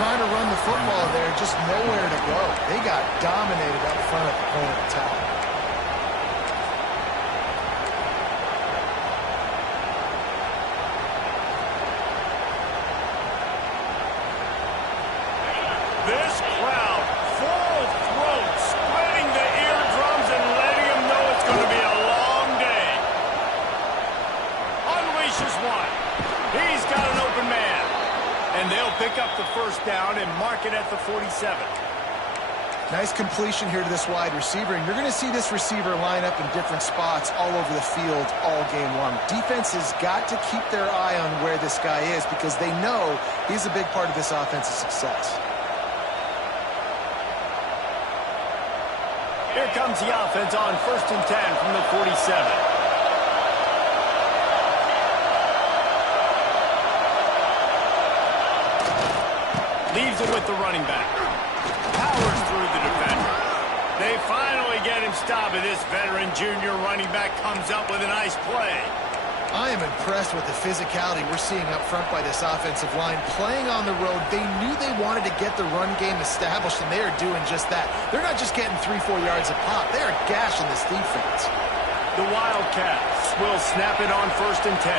trying to run the football there, just nowhere to go. They got dominated up front at the point of attack. This crowd, full throat, spreading the eardrums and letting them know it's going to be a long day. Unleashes one. He's got an open man. And they'll pick up the first down and mark it at the 47. Nice completion here to this wide receiver, and you're going to see this receiver line up in different spots all over the field all game long. Defense has got to keep their eye on where this guy is because they know he's a big part of this offense's success. Here comes the offense on 1st and 10 from the 47. Leaves it with the running back. Powers through the defender. They finally get him stopped, and this veteran junior running back comes up with a nice play. I am impressed with the physicality we're seeing up front by this offensive line. Playing on the road, they knew they wanted to get the run game established, and they are doing just that. They're not just getting 3-4 yards a pop. They are gashing this defense. The Wildcats will snap it on 1st and 10.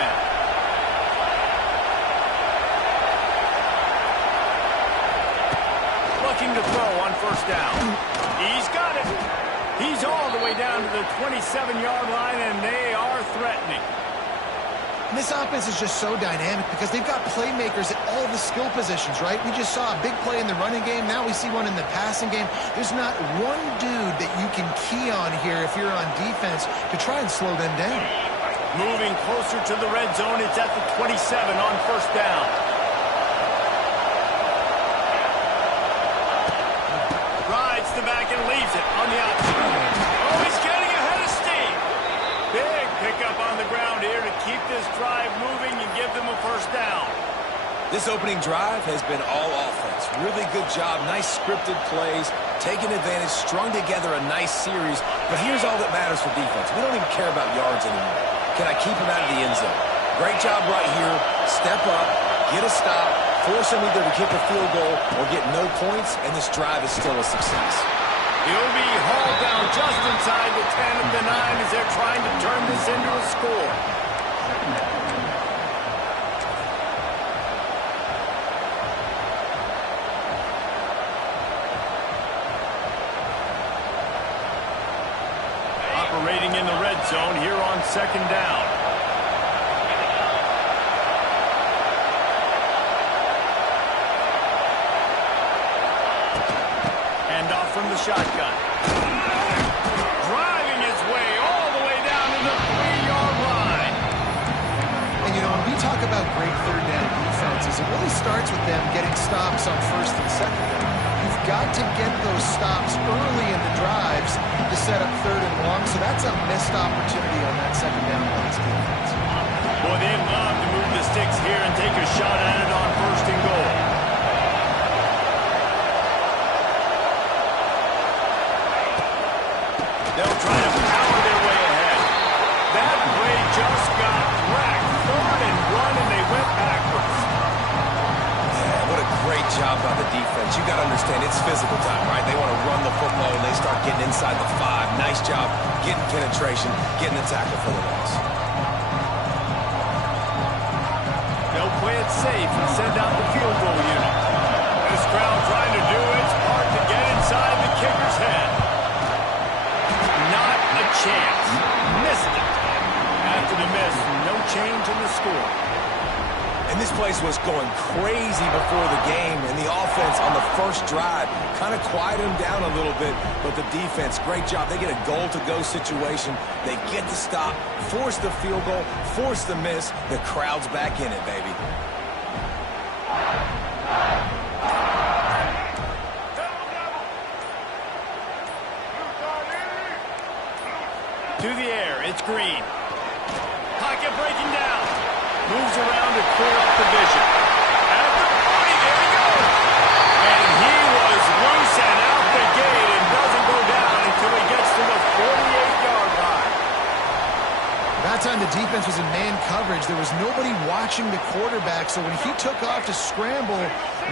Looking to throw on 1st down. He's got it. He's all the way down to the 27-yard line, and they are threatening. And this offense is just so dynamic because they've got playmakers at all the skill positions, right? We just saw a big play in the running game. Now we see one in the passing game. There's not one dude that you can key on here if you're on defense to try and slow them down. Moving closer to the red zone, it's at the 27 on 1st down. Rides the back and leaves it on the option. Oh, he's getting ahead of steam. Big pickup on the ground here to keep this drive moving and give them a 1st down. This opening drive has been all offense. Really good job, nice scripted plays, taking advantage, strung together a nice series. But here's all that matters for defense. We don't even care about yards anymore. Can I keep him out of the end zone? Great job right here. Step up, get a stop, force him either to kick a field goal or get no points, and this drive is still a success. He'll be hauled down just inside the 10 of the 9 as they're trying to turn this into a score. Operating in the red zone here on 2nd down. From the shotgun. Driving his way all the way down to the 3-yard line. And, you know, when we talk about great third down defenses, it really starts with them getting stops on 1st and 2nd down. You've got to get those stops early in the drives to set up 3rd and long, so that's a missed opportunity on that 2nd down by this defense. Boy, they'd love to move the sticks here and take a shot at it on 1st and goal. They'll try to power their way ahead. That play just got wrecked. 3rd and 1, and they went backwards. Yeah, what a great job by the defense. You got to understand, it's physical time, right? They want to run the football, and they start getting inside the 5. Nice job getting penetration, getting the tackle for the loss. They'll play it safe and send out the field goal unit. This crowd trying to do its part to get inside the kicker's head. Not a chance. Missed it. After the miss, no change in the score. And this place was going crazy before the game, and the offense on the first drive kind of quieted them down a little bit, but the defense, great job. They get a goal-to-go situation. They get the stop, force the field goal, force the miss. The crowd's back in it, baby. To the air, it's Green. Pocket breaking down. Moves around to clear up the vision. At the 40, there he goes. And he was loose and out the gate and doesn't go down until he gets to the 48-yard line. That's that time the defense was in man coverage. There was nobody watching the quarterback, so when he took off to scramble,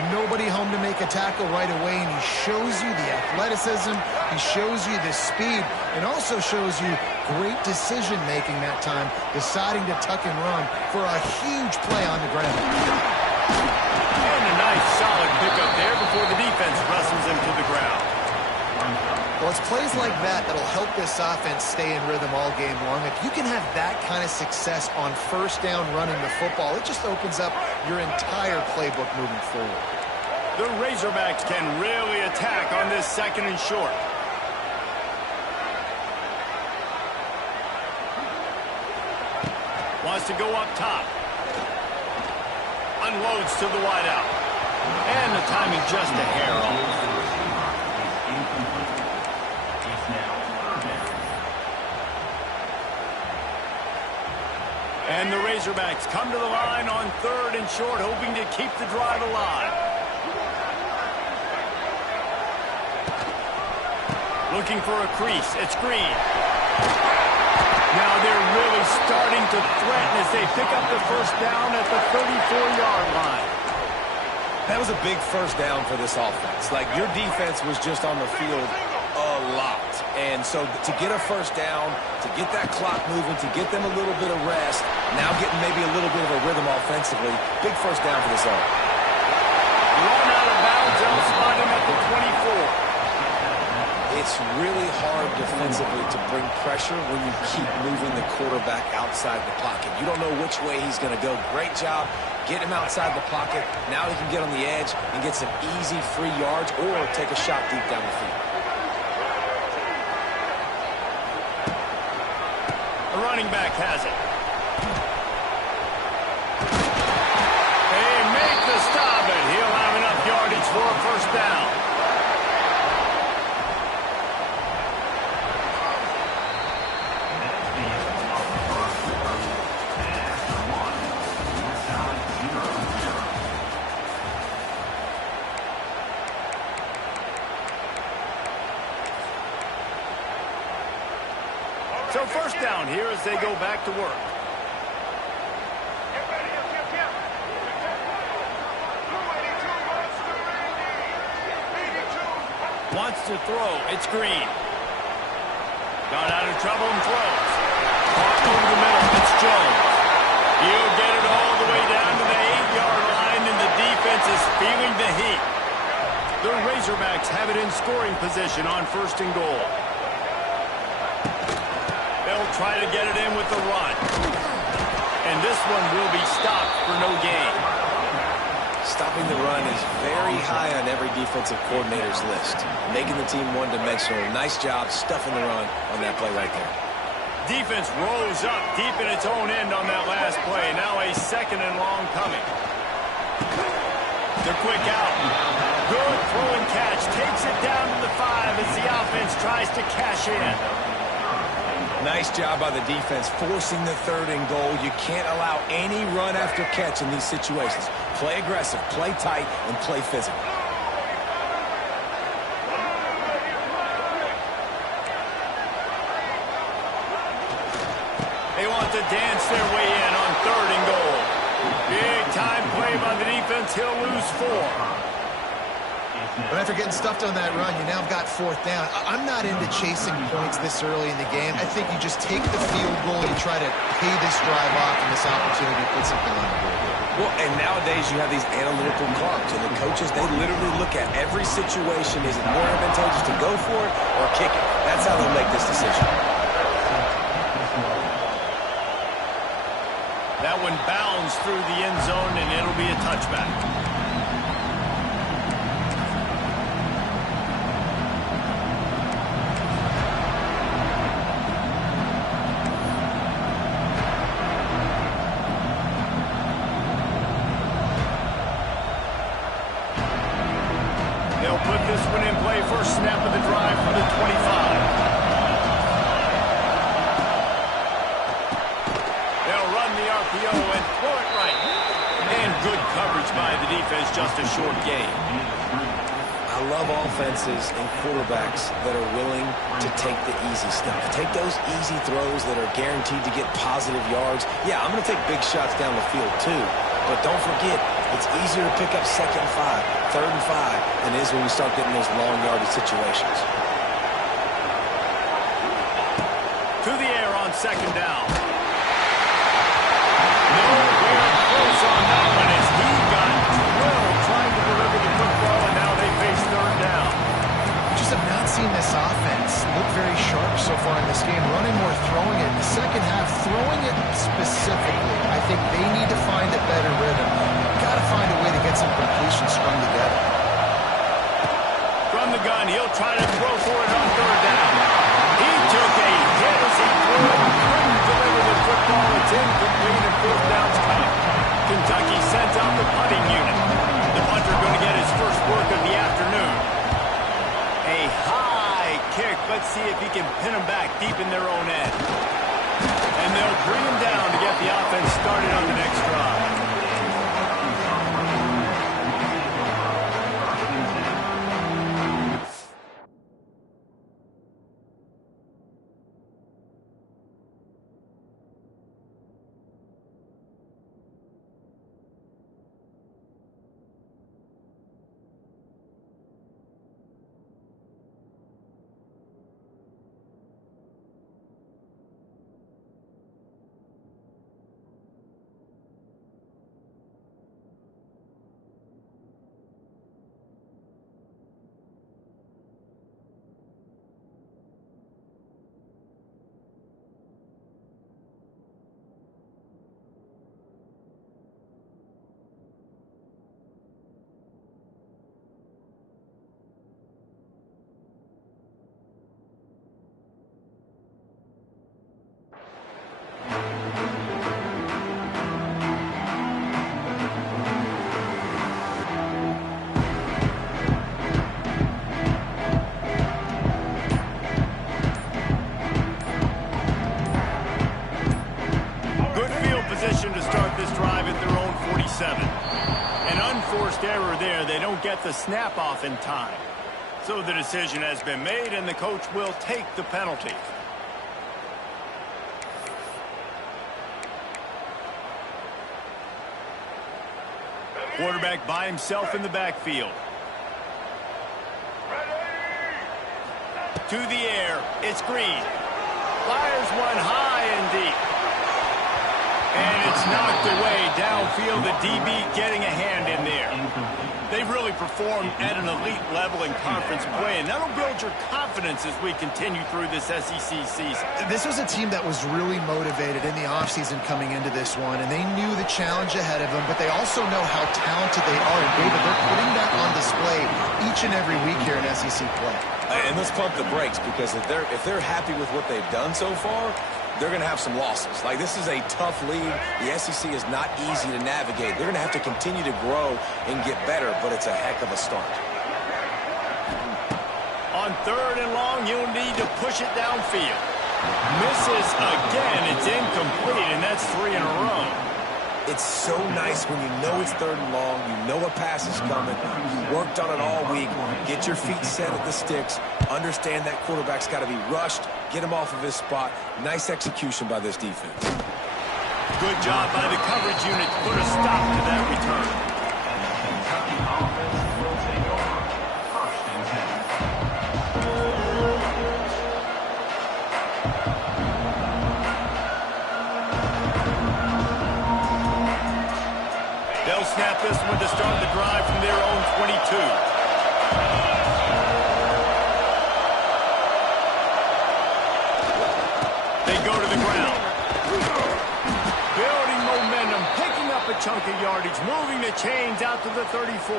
nobody home to make a tackle right away, and he shows you the athleticism, he shows you the speed, and also shows you great decision-making that time, deciding to tuck and run for a huge play on the ground. And a nice, solid pickup there before the defense wrestles him to the ground. Well, it's plays like that that'll help this offense stay in rhythm all game long. If you can have that kind of success on first down running the football, it just opens up your entire playbook moving forward. The Razorbacks can really attack on this 2nd and short. Wants to go up top. Unloads to the wideout. And the timing just a hair off. And the Razorbacks come to the line on 3rd and short, hoping to keep the drive alive. Looking for a crease. It's Green. Now they're really starting to threaten as they pick up the first down at the 34-yard line. That was a big first down for this offense. Like, your defense was just on the field a lot. And so to get a first down, to get that clock moving, to get them a little bit of rest, now getting maybe a little bit of a rhythm offensively, big first down for this offense. Run out of bounds, they'll spot him at the 24. It's really hard defensively to bring pressure when you keep moving the quarterback outside the pocket. You don't know which way he's going to go. Great job getting him outside the pocket. Now he can get on the edge and get some easy free yards or take a shot deep down the field. The running back has it. They make the stop, and he'll have enough yardage for a first down. So first down here as they go back to work. Wants to throw. It's Green. Got out of trouble and throws. Caught over the middle. It's Jones. He'll get it all the way down to the 8-yard line, and the defense is feeling the heat. The Razorbacks have it in scoring position on 1st and goal. They'll try to get it in with the run. And this one will be stopped for no gain. Stopping the run is very high on every defensive coordinator's list. Making the team one-dimensional. Nice job stuffing the run on that play right there. Defense rose up deep in its own end on that last play. Now a 2nd and long coming. The quick out. Good throw and catch. Takes it down to the 5 as the offense tries to cash in. Nice job by the defense forcing the 3rd and goal. You can't allow any run after catch in these situations. Play aggressive, play tight, and play physical. They want to dance their way in on 3rd and goal. Big time play by the defense. He'll lose 4. But after getting stuffed on that run, you now got 4th down. I'm not into chasing points this early in the game. I think you just take the field goal, you try to pay this drive off and this opportunity to put something on the board. Well, and nowadays you have these analytical clocks, and the coaches, they literally look at every situation. Is it more advantageous to go for it or kick it? That's how they'll make this decision. That one bounds through the end zone, and it'll be a touchback. They'll put this one in play. First snap of the drive from the 25. They'll run the RPO and throw it right. And good coverage by the defense, just a short gain. I love offenses and quarterbacks that are willing to take the easy stuff. Take those easy throws that are guaranteed to get positive yards. Yeah, I'm going to take big shots down the field too. But don't forget, it's easier to pick up 2nd and 5, 3rd and 5 than it is when we start getting those long yardage situations. To the air on 2nd down. Nowhere close on that one as he got drilled trying to deliver the football, and now they face 3rd down. Just have not seen this offense look very sharp so far in this game. Running more, throwing it. In the second half, throwing it specifically. I think they need to find a better rhythm. Got to find a way to get some completions strung together. From the gun, he'll try to throw for it on 3rd down. He took a hit as he threw it. Couldn't deliver the football. It's incomplete and 4th down's coming. Kentucky sends out the punting unit. The punter going to get his first work of the afternoon. A high kick. Let's see if he can pin them back deep in their own end. And they'll bring him down to get the offense started on the next drive. To start this drive at their own 47. An unforced error there. They don't get the snap off in time. So the decision has been made, and the coach will take the penalty. Quarterback by himself in the backfield. To the air. It's Green. Fires one high and deep. And it's knocked away downfield. The DB getting a hand in there. They've really performed at an elite level in conference play, and that'll build your confidence as we continue through this SEC season. This was a team that was really motivated in the offseason coming into this one, and they knew the challenge ahead of them, but they also know how talented they are. And David, they're putting that on display each and every week here in SEC play. And let's pump the brakes, because if they're happy with what they've done so far, they're going to have some losses. Like, this is a tough league. The SEC is not easy to navigate. They're going to have to continue to grow and get better, but it's a heck of a start. On 3rd and long, you'll need to push it downfield. Misses again. It's incomplete, and that's 3 in a row. It's so nice when you know it's 3rd and long, you know a pass is coming, you worked on it all week, get your feet set at the sticks, understand that quarterback's got to be rushed, get him off of his spot. Nice execution by this defense. Good job by the coverage unit to put a stop to that return. They'll snap this one to start the drive from their own 22. They go to the ground. Building momentum, picking up a chunk of yardage, moving the chains out to the 34.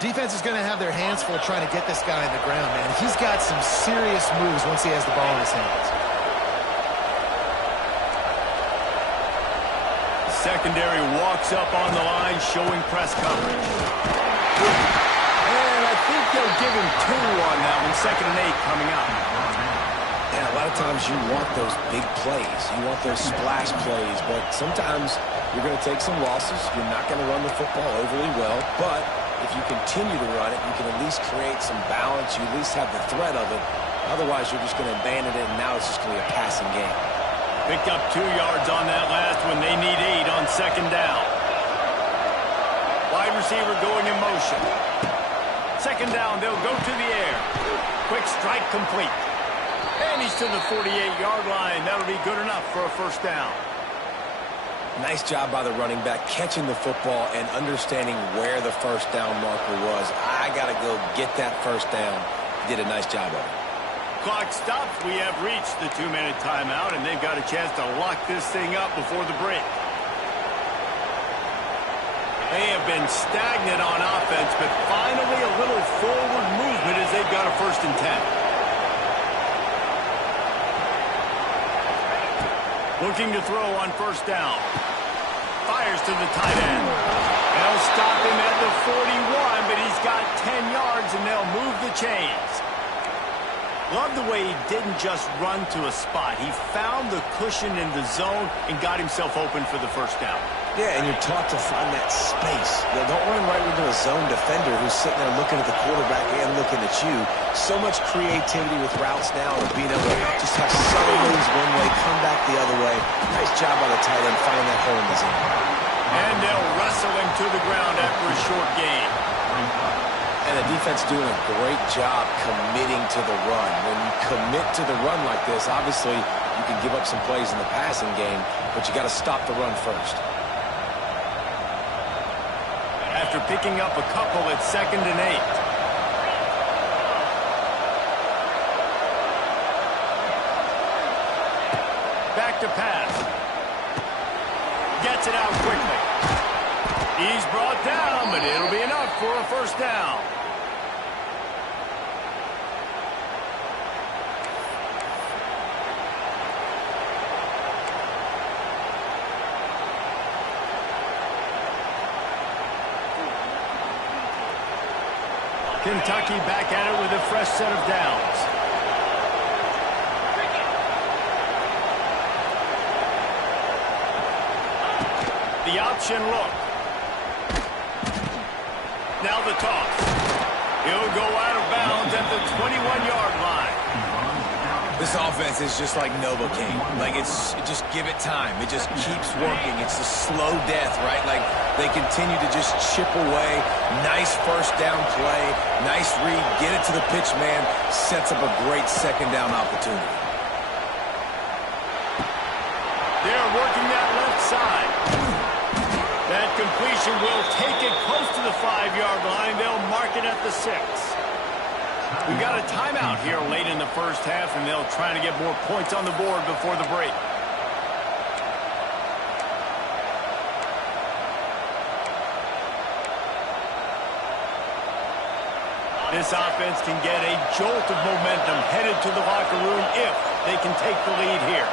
Defense is going to have their hands full trying to get this guy on the ground, man. He's got some serious moves once he has the ball in his hands. Secondary walks up on the line, showing press coverage. And I think they'll give him 2 on that one. 2nd and 8 coming up. And a lot of times you want those big plays. You want those splash plays. But sometimes you're going to take some losses. You're not going to run the football overly well. But if you continue to run it, you can at least create some balance. You at least have the threat of it. Otherwise, you're just going to abandon it, and now it's just going to be a passing game. Picked up 2 yards on that last one. They need 8 on second down. Wide receiver going in motion. Second down, they'll go to the air. Quick strike complete. And he's to the 48-yard line. That'll be good enough for a first down. Nice job by the running back catching the football and understanding where the first down marker was. I got to go get that first down. He did a nice job of it. Clock stops. We have reached the 2-minute timeout, and they've got a chance to lock this thing up before the break. They have been stagnant on offense, but finally a little forward movement as they've got a 1st and 10. Looking to throw on first down. Fires to the tight end. They'll stop him at the 41, but he's got 10 yards, and they'll move the chains. Love the way he didn't just run to a spot. He found the cushion in the zone and got himself open for the first down. Yeah, and you're taught to find that space. Don't run right into a zone defender who's sitting there looking at the quarterback and looking at you. So much creativity with routes now and being able to just have subtle moves one way, come back the other way. Nice job by the tight end finding that hole in the zone. And they'll wrestle him to the ground after a short gain. And the defense doing a great job committing to the run. When you commit to the run like this, obviously you can give up some plays in the passing game, but you got to stop the run first. After picking up a couple at 2nd and 8. Back to pass. Gets it out quickly. He's brought down, but it'll be enough for a first down. Kentucky back at it with a fresh set of downs. The option look. Now the toss. He'll go out of bounds at the 21-yard line. This offense is just like Novocaine. Like, just give it time. It just keeps working. It's a slow death, right? Like, they continue to just chip away. Nice first down play. Nice read. Get it to the pitch man. Sets up a great second down opportunity. They're working that left side. That completion will take it close to the 5-yard line. They'll mark it at the 6. We've got a timeout here late in the first half, and they'll try to get more points on the board before the break. This offense can get a jolt of momentum headed to the locker room if they can take the lead here.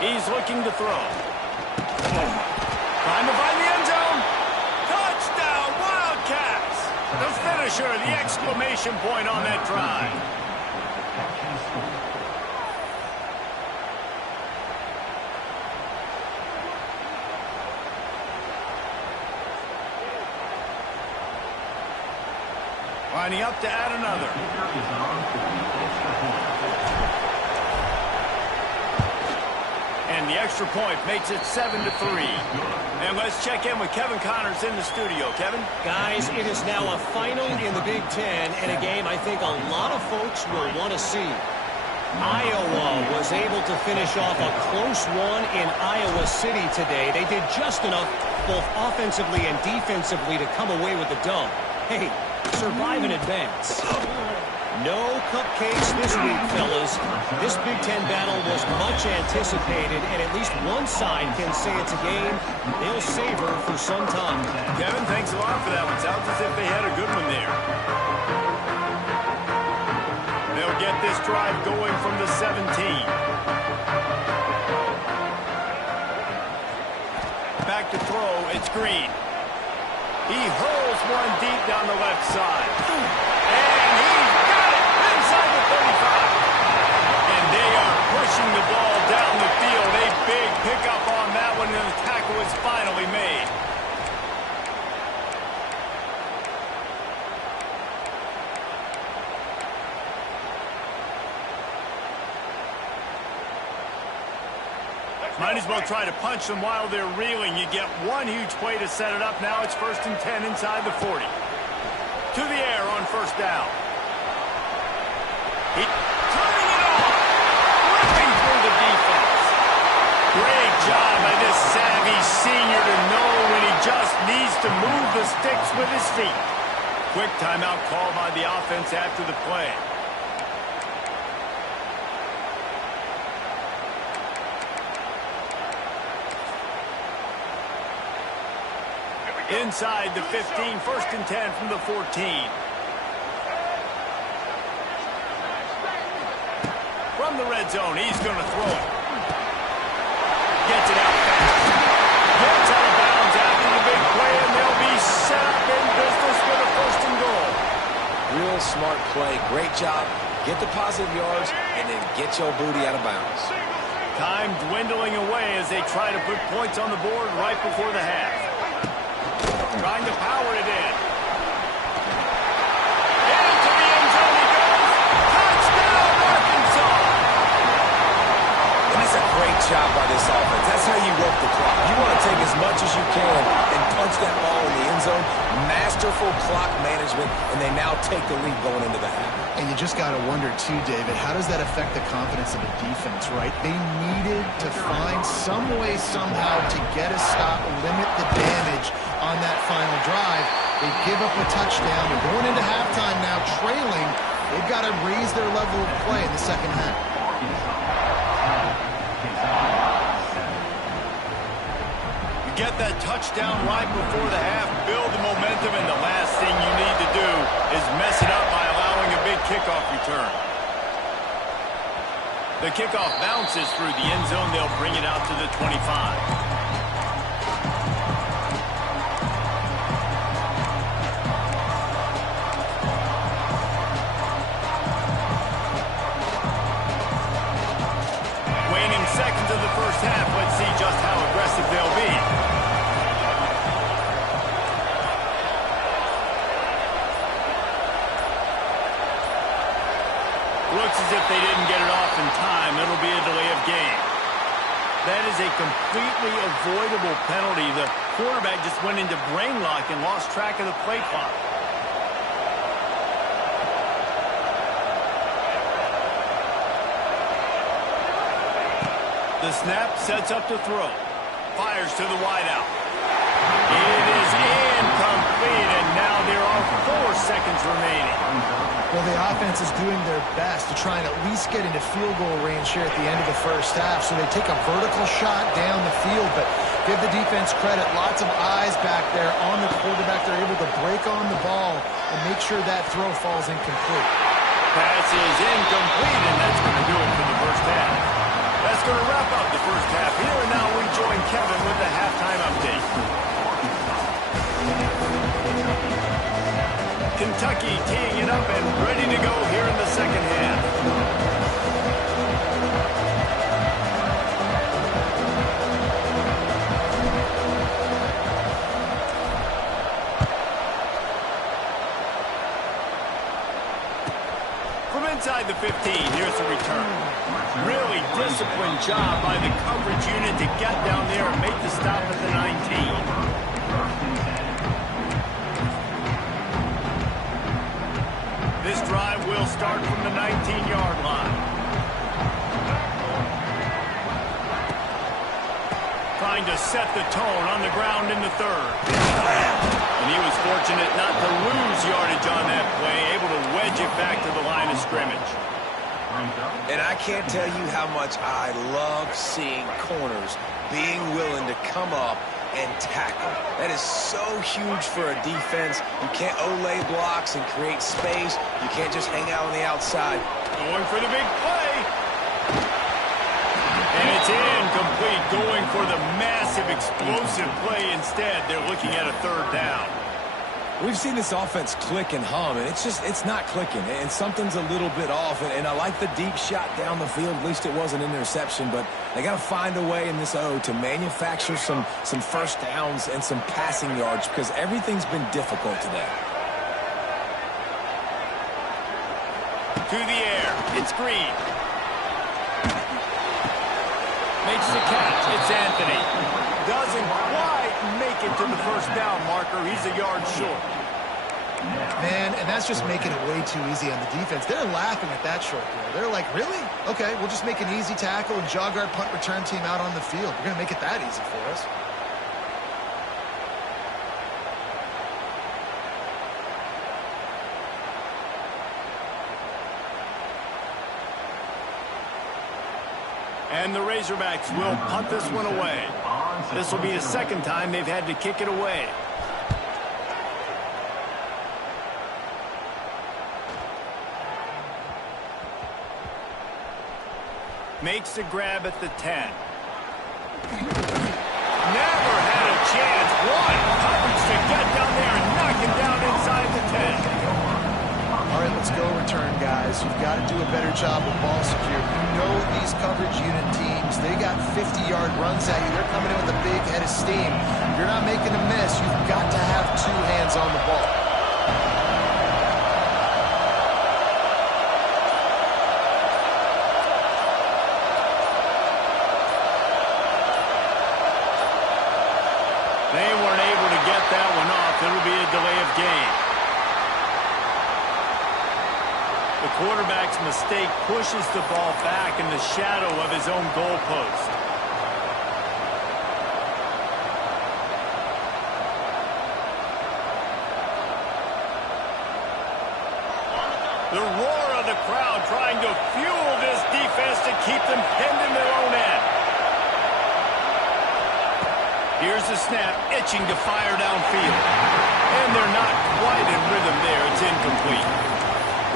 He's looking to throw. Trying to find the end zone. Touchdown, Wildcats! The finisher, the exclamation point on that drive. Lining up to add another. And the extra point makes it 7-3. And let's check in with Kevin Connors in the studio. Kevin? Guys, it is now a final in the Big Ten and a game I think a lot of folks will want to see. Iowa was able to finish off a close one in Iowa City today. They did just enough both offensively and defensively to come away with the dub. Hey, survive in advance. No cupcakes this week, fellas. This Big Ten battle was much anticipated, and at least one side can say it's a game they'll savor for some time. Kevin, thanks a lot for that one. Sounds as if they had a good one there. They'll get this drive going from the 17. Back to throw, it's Green. He hurls one deep down the left side. And he's got it inside the 35. And they are pushing the ball down the field. A big pickup on that one, and the tackle is finally made. Might as well try to punch them while they're reeling. You get one huge play to set it up. Now it's 1st and 10 inside the 40. To the air on 1st down. Turning it on. Ripping through the defense. Great job by this savvy senior to know when he just needs to move the sticks with his feet. Quick timeout call by the offense after the play. Inside the 15, 1st and 10 from the 14. From the red zone, he's going to throw it. Gets it out fast. Gets out of bounds after the big play, and they'll be set up in business with a 1st and goal. Real smart play. Great job. Get the positive yards, and then get your booty out of bounds. Time dwindling away as they try to put points on the board right before the half. Trying to power it in. Into the end zone he goes. Touchdown, Arkansas! And it's a great job by this offense. That's how you work the clock. You want to take as much as you can and punch that ball in the end zone. Masterful clock management, and they now take the lead going into the half. And you just got to wonder, too, David, how does that affect the confidence of a defense, right? They needed to find some way, somehow, to get a stop, limit the damage on that final drive. They give up a touchdown. They're going into halftime now, trailing. They've got to raise their level of play in the second half. You get that touchdown right before the half, build the momentum, and the last thing you need to do is mess it up by allowing a big kickoff return. The kickoff bounces through the end zone. They'll bring it out to the 25. Seconds of the first half. Let's see just how aggressive they'll be. Looks as if they didn't get it off in time. It'll be a delay of game. That is a completely avoidable penalty. The quarterback just went into brain lock and lost track of the play clock. The snap sets up to throw. Fires to the wideout. It is incomplete, and now there are 4 seconds remaining. Well, the offense is doing their best to try and at least get into field goal range here at the end of the first half. So they take a vertical shot down the field, but give the defense credit. Lots of eyes back there on the quarterback. They're able to break on the ball and make sure that throw falls incomplete. Pass is incomplete, and that's going to do it for the first half. That's going to wrap up the first half here, and now we join Kevin with the halftime update. Kentucky teeing it up and ready to go here in the second half. From inside the 15, here's the return. Really disciplined job by the coverage unit to get down there and make the stop at the 19. This drive will start from the 19-yard line. Trying to set the tone on the ground in the third. And he was fortunate not to lose yardage on that play, able to wedge it back to the line of scrimmage. And I can't tell you how much I love seeing corners being willing to come up and tackle. That is so huge for a defense. You can't olay blocks and create space. You can't just hang out on the outside. Going for the big play. And it's incomplete. Going for the massive explosive play instead. They're looking at a 3rd down. We've seen this offense click and hum, and it's not clicking, and something's a little bit off. And I like the deep shot down the field. At least it was an interception, but they got to find a way in this O to manufacture some first downs and some passing yards because everything's been difficult today. To the air. It's Green. Makes the catch. It's Anthony. Doesn't quite make it to the first down marker. He's a yard short. Man, and that's just making it way too easy on the defense. They're laughing at that short goal. They're like, really? Okay, we'll just make an easy tackle and jog our punt return team out on the field. We're going to make it that easy for us. And the Razorbacks will punt this one away. This will be the second time they've had to kick it away. Makes the grab at the 10. Never had a chance. One coverage to get down there and knock him down inside the 10. All right, let's go return, guys. You've got to do a better job with ball security. You know these coverage unit teams, they got 50-yard runs at you. They're coming in with a big head of steam. If you're not making a miss, you've got to have two hands on the ball. They weren't able to get that one off. It'll be a delay of game. The quarterback's mistake pushes the ball back in the shadow of his own goalpost. The roar of the crowd trying to fuel this defense to keep them pinned in their own end. Here's the snap, itching to fire downfield. And they're not quite in rhythm there. It's incomplete.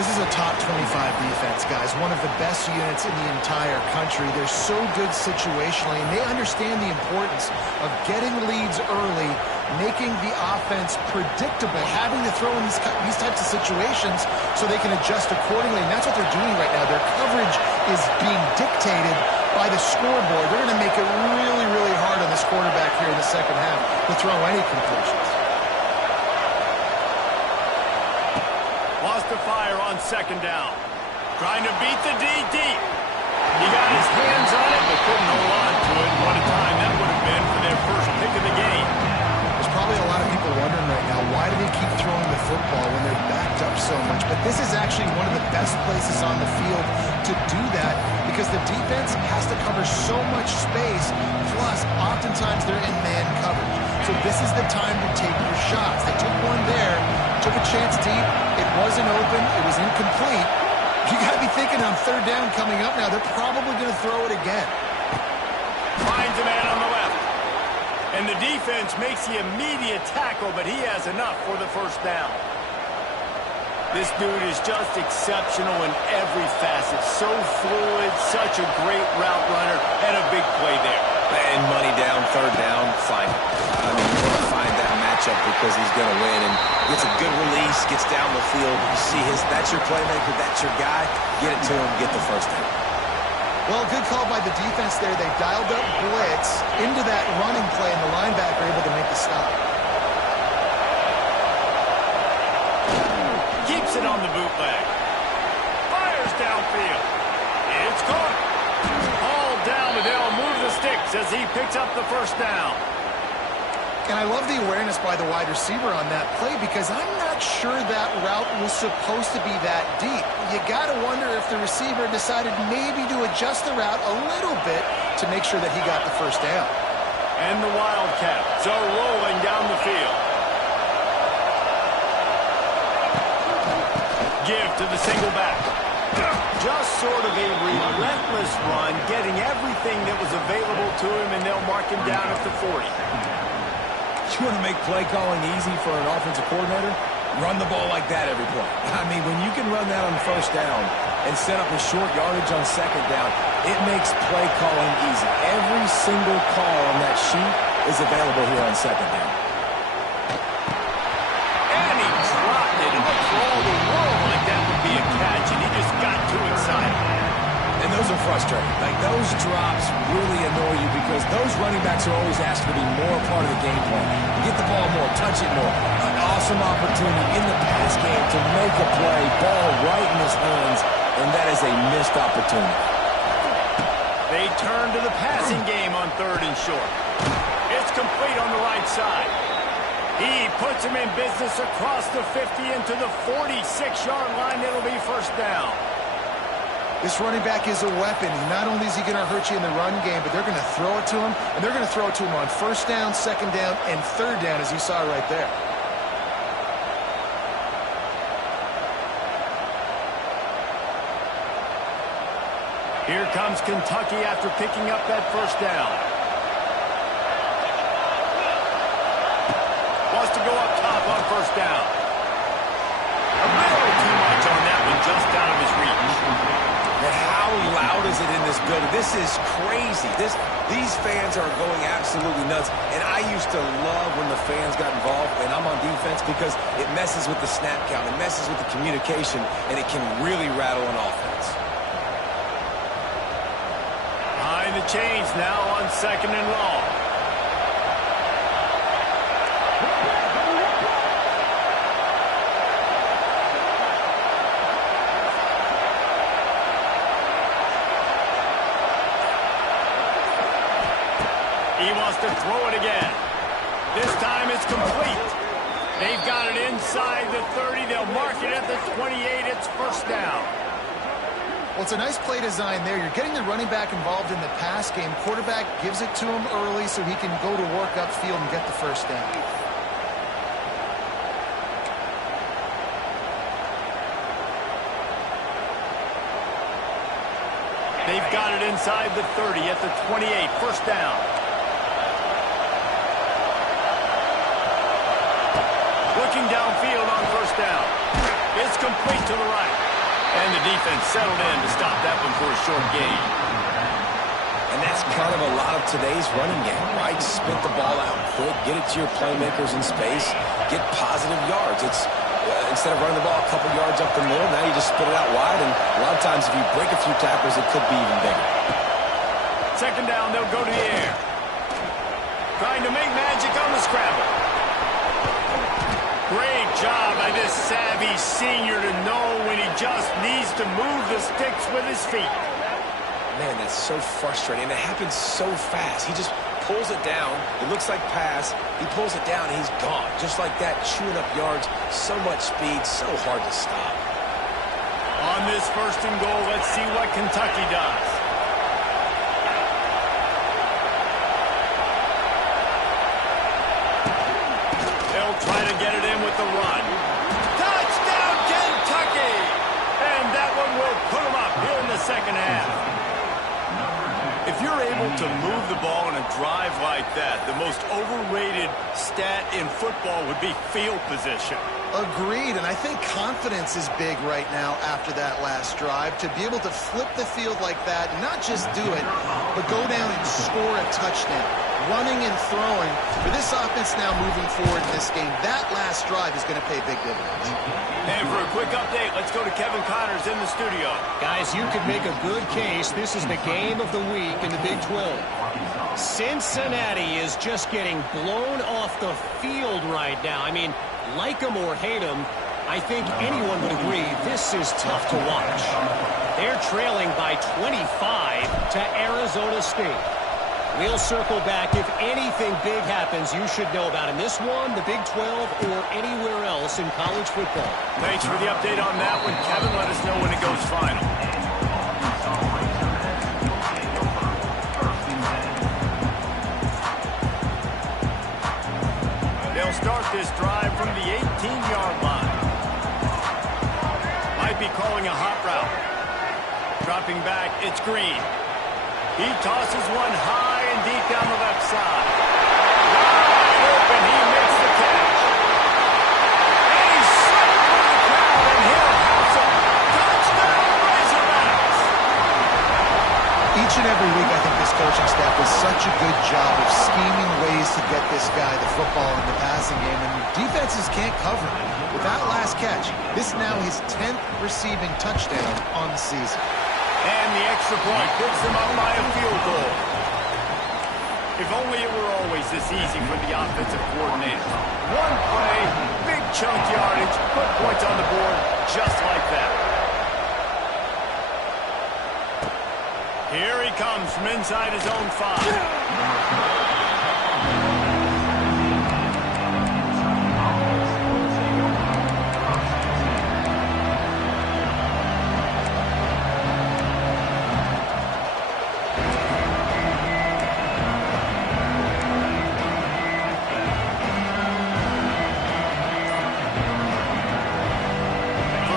This is a top 25 defense, guys. One of the best units in the entire country. They're so good situationally, and they understand the importance of getting leads early, making the offense predictable, having to throw in these types of situations so they can adjust accordingly. And that's what they're doing right now. Their coverage is being dictated by the scoreboard. They're going to make it really, really hard on this quarterback here in the second half to throw any completions. Lost the fire on second down. Trying to beat the D deep. He got his hands on it, but couldn't hold on to it. What a time that would have been for their first pick of the game. There's probably a lot of people wondering right now, why do they keep throwing the football when they're backed up so much? But this is actually one of the best places on the field to do that because the defense has to cover so much space, plus oftentimes they're in man coverage. So this is the time to take your shots. They took one there, took a chance deep. It wasn't open. It was incomplete. You got to be thinking on third down coming up now, they're probably going to throw it again. Finds a man on the left. And the defense makes the immediate tackle, but he has enough for the first down. This dude is just exceptional in every facet. So fluid, such a great route runner, and a big play there. And money down, third down, fine. I mean, you want to find that matchup because he's going to win. And gets a good release, gets down the field. You see that's your playmaker, that's your guy. Get it to him, get the first down. Well, good call by the defense there. They dialed up blitz into that running play, and the linebacker able to make the stop. Keeps it on the bootleg. Fires downfield. It's caught. All down, Liddell moves the sticks as he picks up the first down. And I love the awareness by the wide receiver on that play because I'm not sure that route was supposed to be that deep. You got to wonder if the receiver decided maybe to adjust the route a little bit to make sure that he got the first down. And the Wildcats are rolling down the field. Give to the single back. Just sort of a relentless run, getting everything that was available to him, and they'll mark him down at the 40. You want to make play calling easy for an offensive coordinator? Run the ball like that every play. I mean, when you can run that on first down and set up a short yardage on second down, it makes play calling easy. Every single call on that sheet is available here on second down. And he dropped it. It looked for all the world like that would be a catch, and he just got too excited. And those are frustrating. Like, those drops really annoy you because those running backs are always asked to be more a part of the game plan. Get the ball more, touch it more. An awesome opportunity in the pass game to make a play, ball right in his hands, and that is a missed opportunity. They turn to the passing game on 3rd and short. It's complete on the right side. He puts him in business across the 50 into the 46-yard line. It'll be 1st down. This running back is a weapon. Not only is he going to hurt you in the run game, but they're going to throw it to him, and they're going to throw it to him on 1st down, 2nd down, and 3rd down, as you saw right there. Here comes Kentucky after picking up that 1st down. Wants to go up top on 1st down. A little too much on that one, just out of his reach. But how loud is it in this building? This is crazy. These fans are going absolutely nuts. And I used to love when the fans got involved, and I'm on defense, because it messes with the snap count. It messes with the communication, and it can really rattle an offense. Behind the chains now on 2nd and long. He wants to throw it again. This time it's complete. They've got it inside the 30. They'll mark it at the 28. It's 1st down. Well, it's a nice play design there. You're getting the running back involved in the pass game. Quarterback gives it to him early so he can go to work upfield and get the 1st down. They've got it inside the 30 at the 28. 1st down. Looking downfield on 1st down. It's complete to the right. And the defense settled in to stop that one for a short gain. And that's kind of a lot of today's running game, right? Spit the ball out quick, get it to your playmakers in space, get positive yards. It's instead of running the ball a couple yards up the middle, now you just spit it out wide, and a lot of times if you break a few tackles, it could be even bigger. 2nd down, they'll go to the air. Trying to make magic on the scramble. Great job by this savvy senior to know when he just needs to move the sticks with his feet. Man, that's so frustrating. And it happens so fast. He just pulls it down. It looks like pass. He pulls it down, and he's gone. Just like that, chewing up yards. So much speed, so hard to stop. On this 1st and goal, let's see what Kentucky does. They'll try to get it in with the run. Touchdown, Kentucky! And that one will put them up here in the 2nd half. If you're able to move the ball in a drive like that, the most overrated stat in football would be field position. Agreed, and I think confidence is big right now after that last drive. To be able to flip the field like that, not just do it, but go down and score a touchdown. Running and throwing. For this offense now moving forward in this game, that last drive is going to pay big dividends. And for a quick update, let's go to Kevin Connors in the studio. Guys, you could make a good case. This is the game of the week in the Big 12. Cincinnati is just getting blown off the field right now. I mean, like them or hate them, I think anyone would agree this is tough to watch. They're trailing by 25 to Arizona State. We'll circle back. If anything big happens, you should know about in this one, the Big 12, or anywhere else in college football. Thanks for the update on that one, Kevin. Let us know when it goes final. They'll start this drive from the 18-yard line. Might be calling a hot route. Dropping back, it's Green. He tosses one high and deep down the left side. Wide open, he makes the catch. And he's circled with the crowd, and he'll house him. Touchdown, Razorbacks! Each and every week, I think this coaching staff does such a good job of scheming ways to get this guy the football in the passing game, and defenses can't cover him. With that last catch, this is now his 10th receiving touchdown on the season. And the extra point puts them up by a field goal. If only it were always this easy for the offensive coordinator. One play, big chunk yardage, put points on the board just like that. Here he comes from inside his own 5.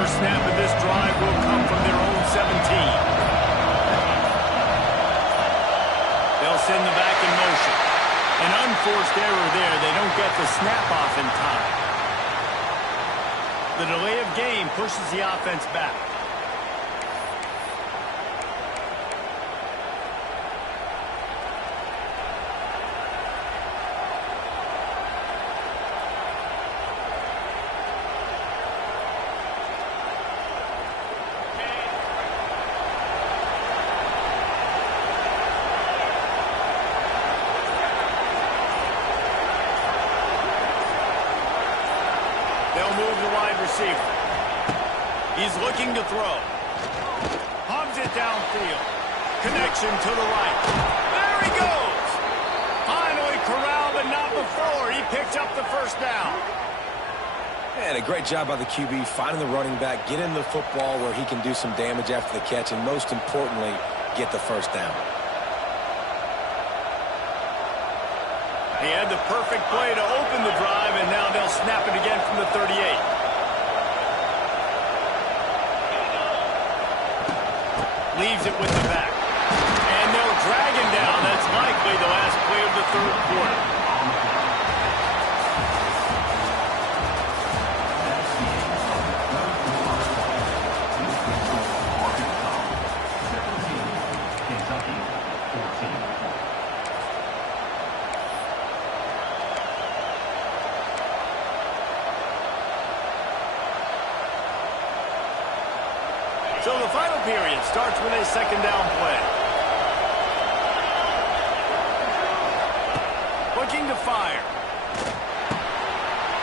Snap of this drive will come from their own 17. They'll send the back in motion. An unforced error there. They don't get the snap off in time. The delay of game pushes the offense back. They'll move the wide receiver. He's looking to throw. Hums it downfield. Connection to the right. There he goes. Finally corralled, but not before. He picked up the first down. And a great job by the QB finding the running back, getting the football where he can do some damage after the catch, and most importantly, get the first down. He had the perfect play to open the drive, and now they'll snap it again from the 38. Leaves it with the back. And they'll drag him down. That's likely the last play of the third quarter. So the final period starts with a second down play. Looking to fire.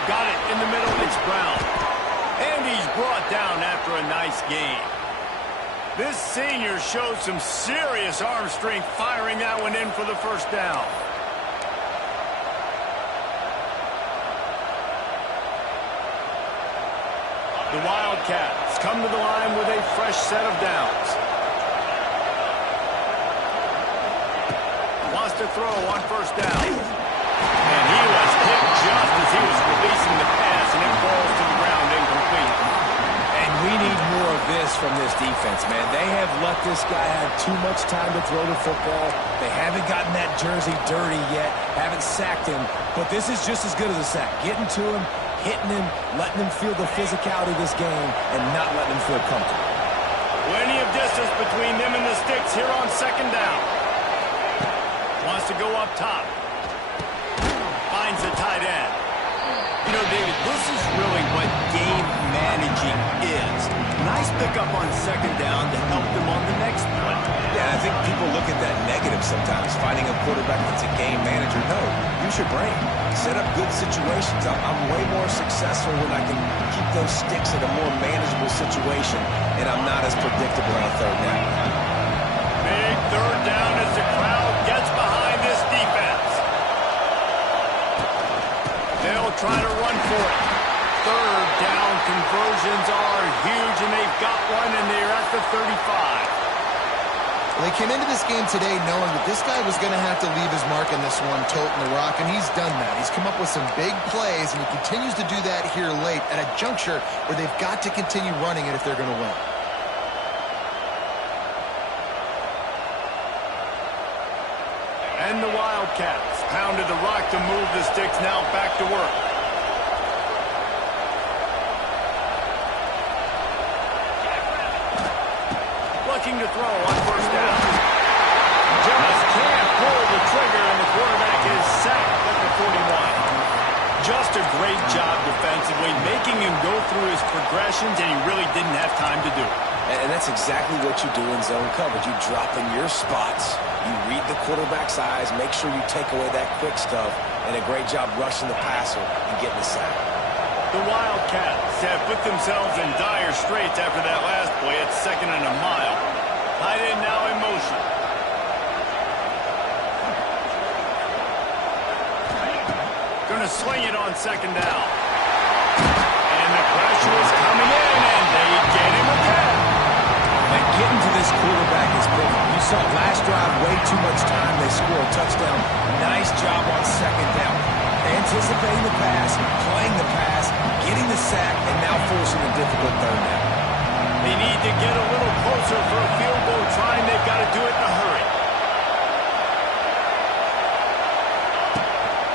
Got it in the middle. It's Brown. And he's brought down after a nice gain. This senior showed some serious arm strength firing that one in for the first down. The Wildcats come to the line with a fresh set of downs. Wants to throw on first down. And he was hit just as he was releasing the pass, and it falls to the ground incomplete. And we need more of this from this defense, man. They have let this guy have too much time to throw the football. They haven't gotten that jersey dirty yet, haven't sacked him, but this is just as good as a sack. Getting to him, hitting him, letting him feel the physicality of this game, and not letting him feel comfortable. Plenty of distance between them and the sticks here on second down. Wants to go up top. Finds the tight end. You know, David, this is really what game managing is. Nice pickup on second down to help them on the next play. Yeah, I think people look at that negative sometimes, finding a quarterback that's a game manager. No, use your brain. Set up good situations. I'm way more successful when I can keep those sticks in a more manageable situation, and I'm not as predictable on a third down. Big third down as the crowd gets behind this defense. They'll try to run for it. Third down conversions are huge, and they've got one, and they're at the 35. Well, they came into this game today knowing that this guy was going to have to leave his mark in this one, toting the rock, and he's done that. He's come up with some big plays, and he continues to do that here late at a juncture where they've got to continue running it if they're going to win. And the Wildcats pounded the rock to move the sticks, now back to work. Looking to throw on first down. Just can't pull the trigger, and the quarterback is sacked at the 41. Just a great job defensively, making him go through his progressions, and he really didn't have time to do it. And that's exactly what you do in zone coverage. You drop in your spots, you read the quarterback's eyes, make sure you take away that quick stuff, and a great job rushing the passer and getting the sack. The Wildcats have put themselves in dire straits after that last play at 2nd and a mile. Tight end now in motion. Going to sling it on second down. And the pressure is coming in, and they get him again. And getting to this quarterback is perfect. You saw last drive, way too much time. They score a touchdown. Nice job on second down. Anticipating the pass, playing the pass, getting the sack, and now forcing a difficult third down. They need to get a little closer for a field goal trying. They've got to do it in a hurry.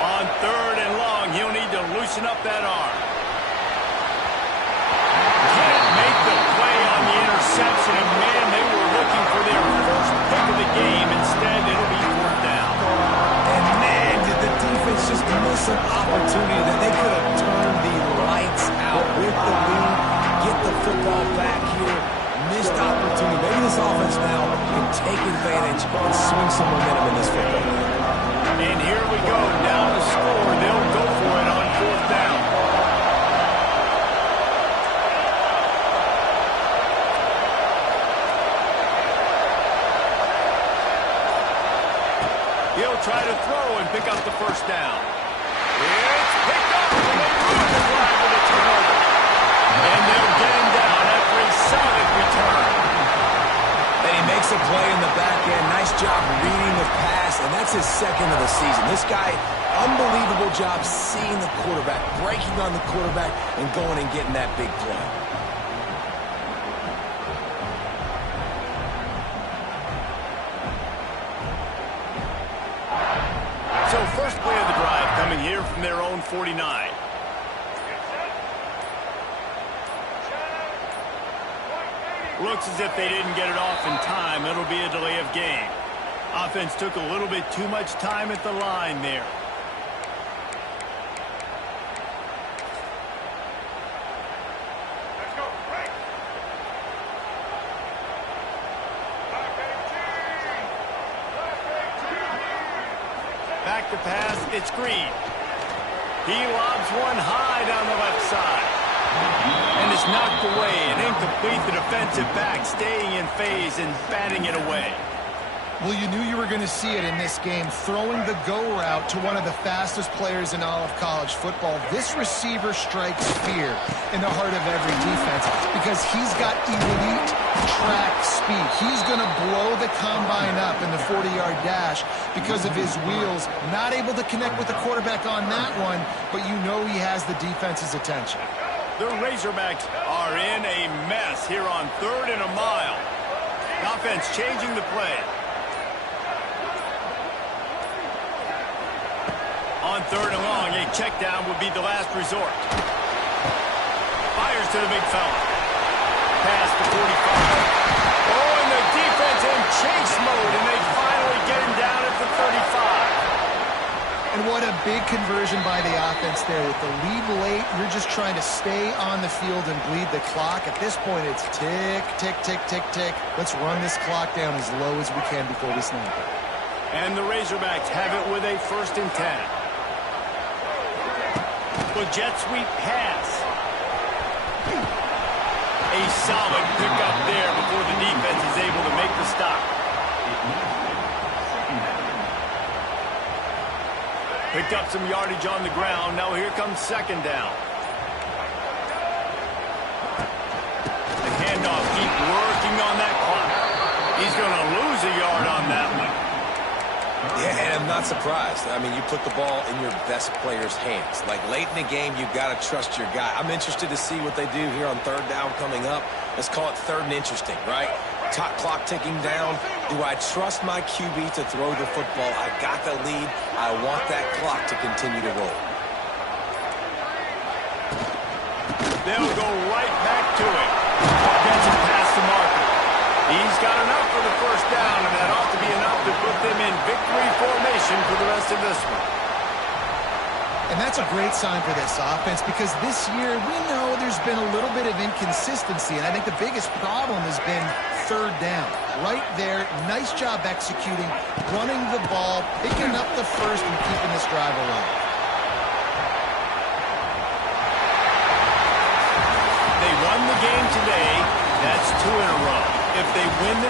On third and long, he'll need to loosen up that arm. Can't make the play on the interception, and man, they were looking for their first pick of the game. Instead, it'll be fourth down. And man, did the defense just miss an opportunity that they could have turned the lights out with the lead, get the football back here. Missed opportunity. Maybe this offense now can take advantage and swing some momentum in this football game. And here we go, down to score. They'll go for it on fourth down. He'll try to throw and pick up the first down. It's picked up, and they ruin the drive with a turnover. And they'll get him down after a solid return. And he makes a play in the back end. Nice job reading the pass, and that's his second of the season. This guy, unbelievable job seeing the quarterback, breaking on the quarterback, and going and getting that big play. So first play of the drive coming here from their own 49. Looks as if they didn't get it off in time. It'll be a delay of game. Offense took a little bit too much time at the line there. Let's go. Right. Back to pass. It's Green. He lobs one high down the left side. And it's knocked away and incomplete. The defensive back staying in phase and batting it away. Well, you knew you were going to see it in this game, throwing the go route to one of the fastest players in all of college football. This receiver strikes fear in the heart of every defense because he's got elite track speed. He's going to blow the combine up in the 40-yard dash because of his wheels. Not able to connect with the quarterback on that one, but you know he has the defense's attention. The Razorbacks are in a mess here on third and a mile. The offense changing the play. On third and long, a check down would be the last resort. Fires to the big fella. Past the 45. Oh, and the defense in chase mode, and they finally get him down at the 35. And what a big conversion by the offense there. With the lead late, you're just trying to stay on the field and bleed the clock. At this point, it's tick, tick, tick, tick, tick. Let's run this clock down as low as we can before we snap it. And the Razorbacks have it with a 1st and 10. The jet sweep pass. A solid pickup there before the defense is able to make the stop. Picked up some yardage on the ground. Now here comes second down. The handoff, keep working on that clock. He's going to lose a yard on that one. Yeah, and I'm not surprised. I mean, you put the ball in your best player's hands. Like, late in the game, you've got to trust your guy. I'm interested to see what they do here on third down coming up. Let's call it third and interesting, right? Top clock ticking down. Do I trust my QB to throw the football? I got the lead. I want that clock to continue to roll. They'll go right back to it. Gets it past the marker. He's got enough for the first down, and that ought to be enough to put them in victory formation for the rest of this one. And that's a great sign for this offense because this year we know there's been a little bit of inconsistency, and I think the biggest problem has been third down. Right there, nice job executing, running the ball, picking up the first, and keeping this drive alive. They won the game today. That's 2 in a row. If they win the